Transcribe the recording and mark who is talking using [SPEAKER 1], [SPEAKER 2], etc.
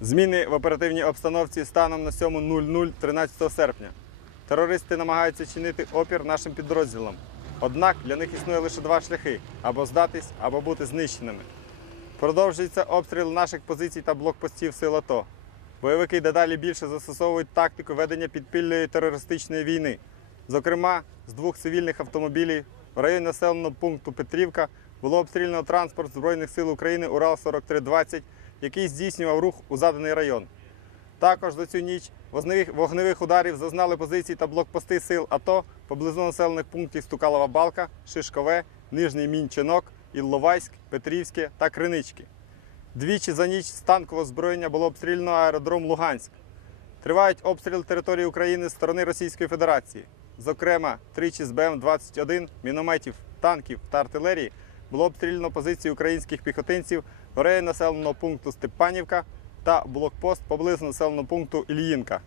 [SPEAKER 1] Зміни в оперативній обстановці станом на 7.00 13 серпня. Терористи намагаються чинити опір нашим підрозділам. Однак для них існує лише два шляхи: або здатись, або бути знищеними. Продовжується обстріл наших позицій та блокпостів сил АТО. Бойовики дедалі більше застосовують тактику ведення підпільної терористичної війни. Зокрема, з двох цивільних автомобілів в районі населеного пункту Петрівка було обстріляно транспорт Збройних сил України Урал-4320, який здійснював рух у заданий район. Також за цю ніч вогневих, ударів зазнали позиції та блокпости сил АТО поблизу населених пунктів Стукалова Балка, Шишкове, Нижній Мінчинок, Ілловайськ, Петрівське та Кринички. Двічі за ніч з танкового озброєння було обстріляно аеродром Луганськ. Тривають обстріл території України з сторони Російської Федерації. Зокрема, тричі з БМ-21, мінометів, танків та артилерії було обстріляно позиції українських піхотинців в районі населеного пункту Степанівка та блокпост поблизу населеного пункту Ільїнка.